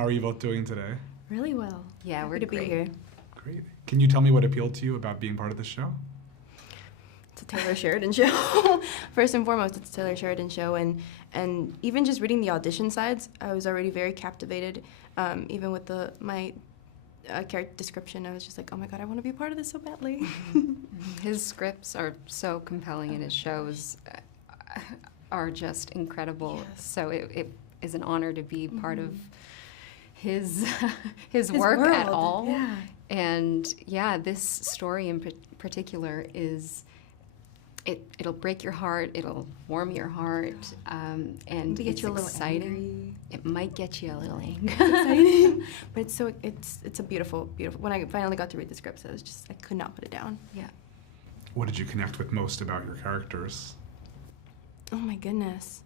How are you both doing today? Really well. Yeah, Happy we're to great. be here. Great. Can you tell me what appealed to you about being part of this show? It's a Taylor Sheridan show. First and foremost, it's a Taylor Sheridan show, and even just reading the audition sides, I was already very captivated. Even with my character description, I was just like, oh my god, I want to be part of this so badly. His scripts are so compelling, and his shows are just incredible. Yes. So it is an honor to be part of his His work world. at all. Yeah. And yeah, this story in particular is. It'll break your heart. It'll warm your heart, and Maybe it's get you a little exciting. angry. It might get you a little angry. It's exciting, but it's a beautiful. When I finally got to read the scripts, I could not put it down. Yeah. What did you connect with most about your characters? Oh my goodness.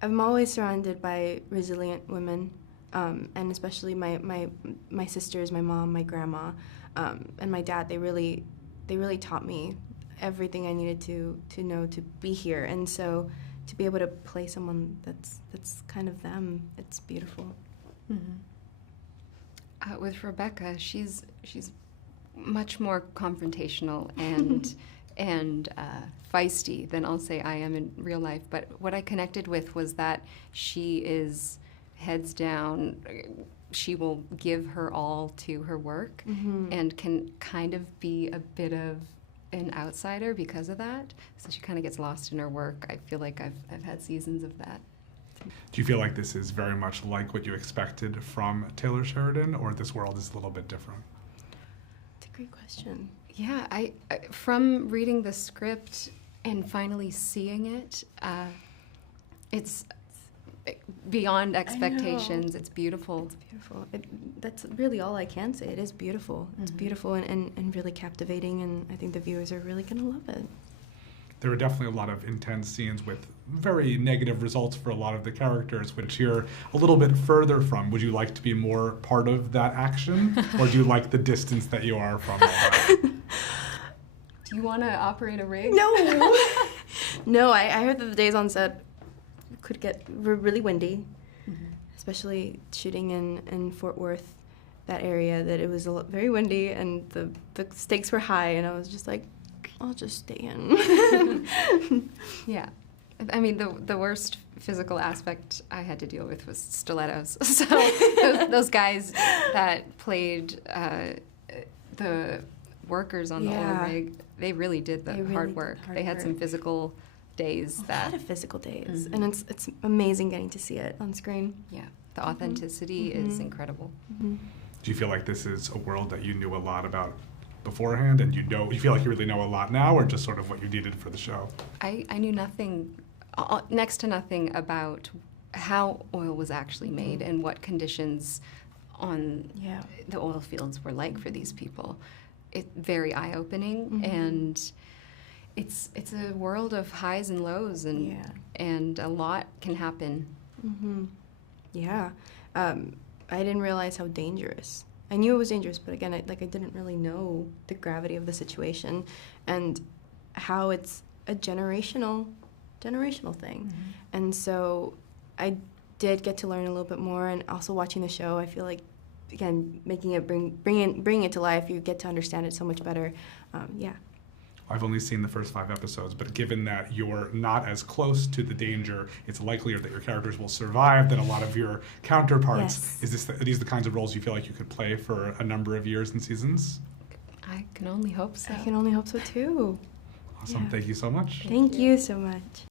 I'm always surrounded by resilient women, and especially my sisters, my mom, my grandma, and my dad. They really taught me everything I needed to know to be here, and so to be able to play someone that's kind of them, it's beautiful. Mm-hmm. With Rebecca, she's much more confrontational and feisty than I'll say I am in real life. But what I connected with was that she is heads down. She will give her all to her work and can kind of be a bit of an outsider because of that. So she kind of gets lost in her work. I feel like I've had seasons of that. Do you feel like this is very much like what you expected from Taylor Sheridan, or this world is a little bit different? It's a great question. Yeah, I from reading the script and finally seeing it, it's beyond expectations. It's beautiful. It's beautiful. That's really all I can say. It is beautiful. It's beautiful and really captivating, and I think the viewers are really going to love it. There were definitely a lot of intense scenes with very negative results for a lot of the characters, which you're a little bit further from. Would you like to be more part of that action, or do you like the distance that you are from all that? Do you want to operate a rig? No! No, I heard that the days on set were really windy, especially shooting in Fort Worth, that area, that it was very windy and the stakes were high, and I was just like, I'll just stay in. Yeah. I mean, the worst physical aspect I had to deal with was stilettos. So those guys that played the workers on the oil rig, they really did the hard work. They had some physical days. A lot of physical days, and it's amazing getting to see it on screen. Yeah, the authenticity is incredible. Do you feel like this is a world that you knew a lot about beforehand, and you feel like you really know a lot now, or just sort of what you needed for the show? I knew nothing, next to nothing, about how oil was actually made and what conditions on the oil fields were like for these people. It's very eye-opening, and it's a world of highs and lows, and a lot can happen. Yeah. I didn't realize how dangerous. I knew it was dangerous, but again, I didn't really know the gravity of the situation and how it's a generational thing. And so I did get to learn a little bit more, and also watching the show, I feel like, again, making it bringing it to life, you get to understand it so much better. I've only seen the first 5 episodes, but given that you're not as close to the danger, it's likelier that your characters will survive than a lot of your counterparts. Yes. Are these the kinds of roles you feel like you could play for a number of years and seasons? I can only hope so. I can only hope so too. Awesome. Thank you so much. Thank you so much.